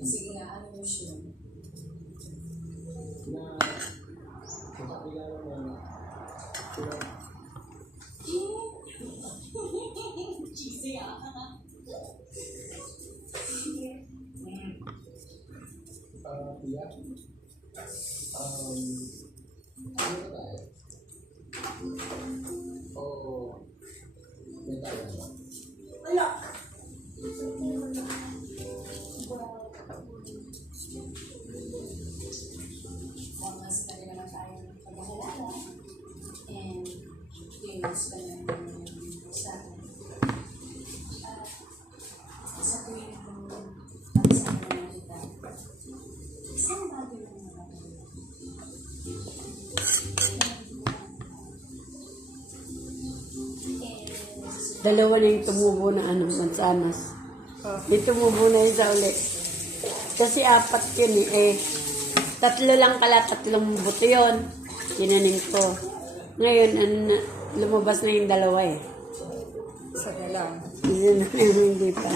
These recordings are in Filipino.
Sige nga, ano mo siya? Cheesy ah. Mas pwede naman tayo pagkakalala and games pa naman sa akin. Sa tuwing pag-isama naman kita, isang bagay lang naman. Dalawa na yung tumubo na mansanas. Yung tumubo na yung sa uli. Kasi 4 yun eh. 3 lang pala, 3 buto yun. Tinanim ko. Ngayon, lumabas na yung 2 eh. Isa na lang. Isa na lang, hindi pa.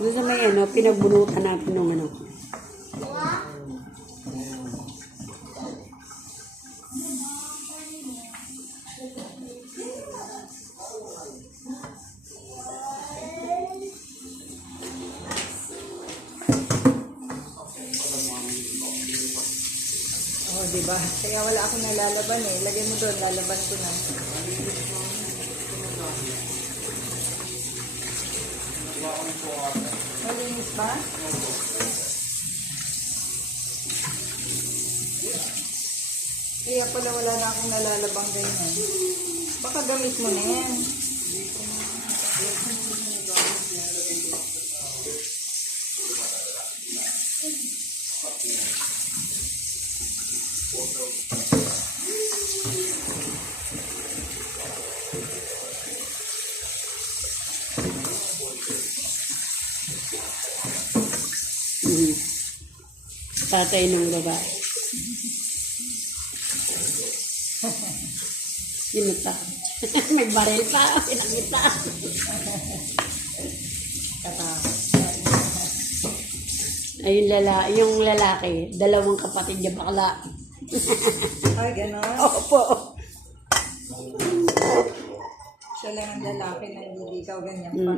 Doon sa may pinagbunutan natin ng Oh, diba? Kaya wala akong nalalaban eh. Lagay mo doon, lalaban ko na. Malinis ba? Kaya pala wala na akong nalalabang ganyan. Baka gamit mo na yan. Tatay ng babae. Sinuta. Nagbaril pa. Pinakita. Ay, yung lalaki, 2 kapatid niya bakla. Ay, gano'n? Opo. Siya lang ang lalaki na hindi ikaw ganyan pa.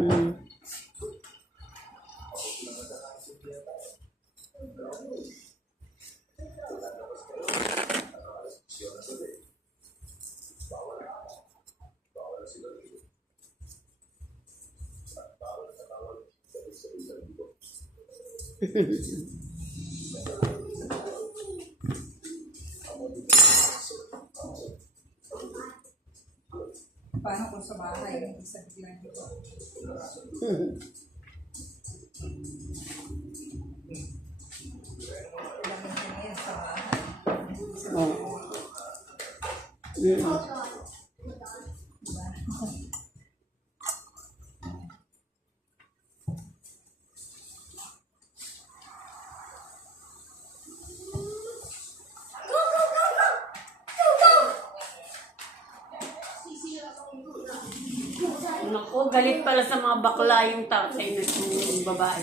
Paano kung sa bahay? Isa lang ito. Kailangan ko na yan sa bahay. Naku, galit pala sa mga bakla yung tatay na yung babae.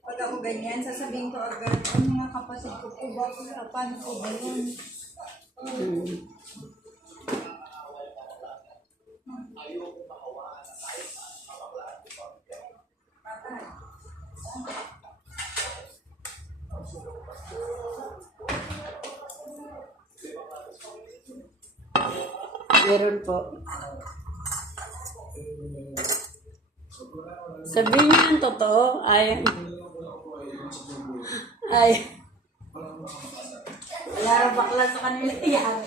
Pag ako ganyan, sasabihin ko agad, ang mga kapatid ko po ba, paano po ba yun? Meron po. Sabihin niyo ang totoo. Ay. Wala rin bakla sa kanila yan.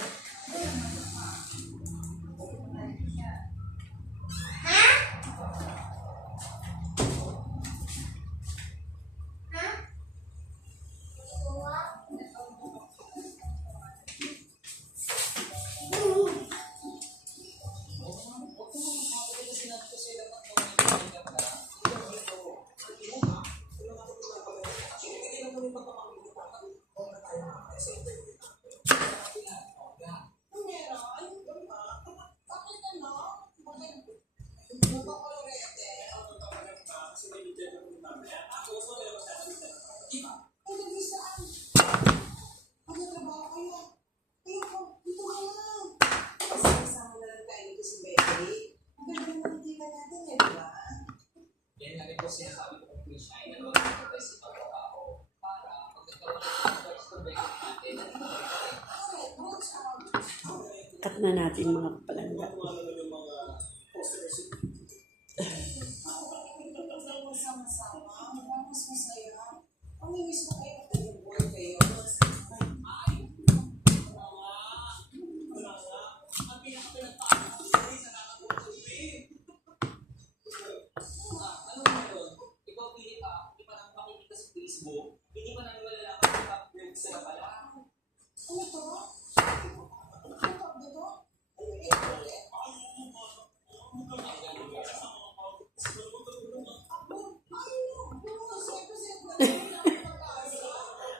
Cut na natin mga palangga.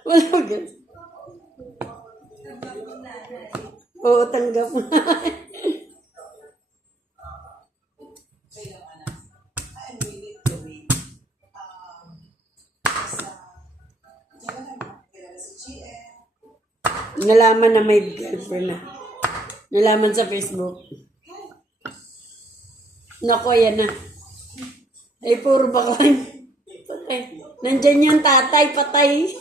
Wala gan. Oo, tanggap mo. Nalaman na may girlfriend na. Nalaman sa Facebook. Nako, yan na. Ay, puro bakla. Patay. Nandyan yung tatay, patay.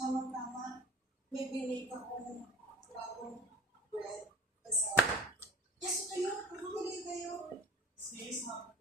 Tama-tama, may binake ako ng bagong bread. Kasi kayo, bumili kayo. Sis, ha?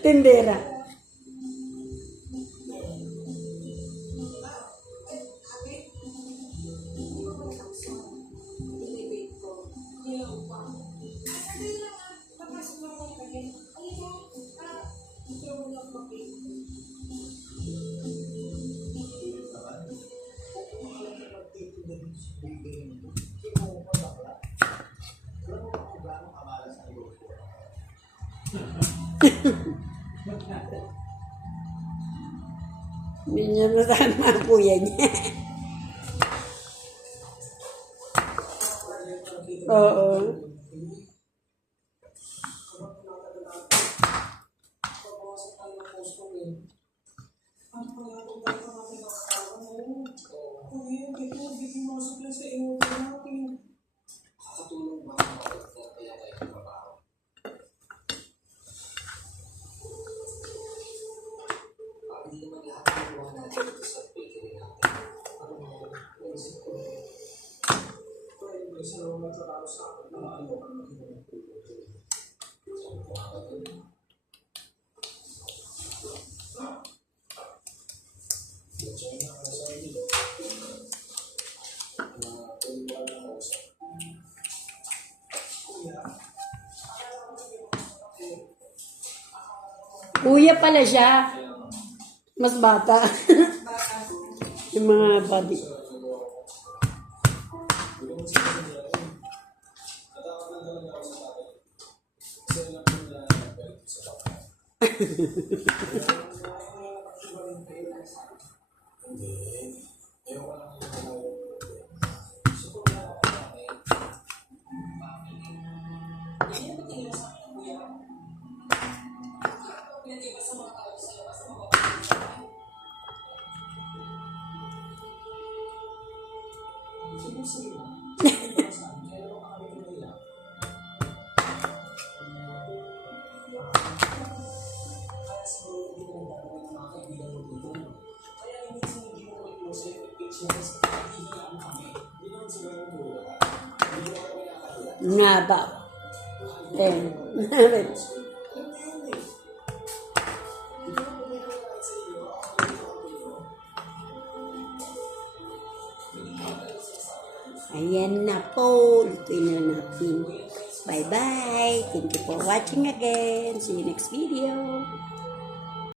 Tindera. Hindi niya nasama ang kuya niya. Oo. Kuya pala siya. Mas bata. Yung mga body. Nga ba? Ayan na po. Lutuin na natin. Bye-bye. Thank you for watching again. See you next video.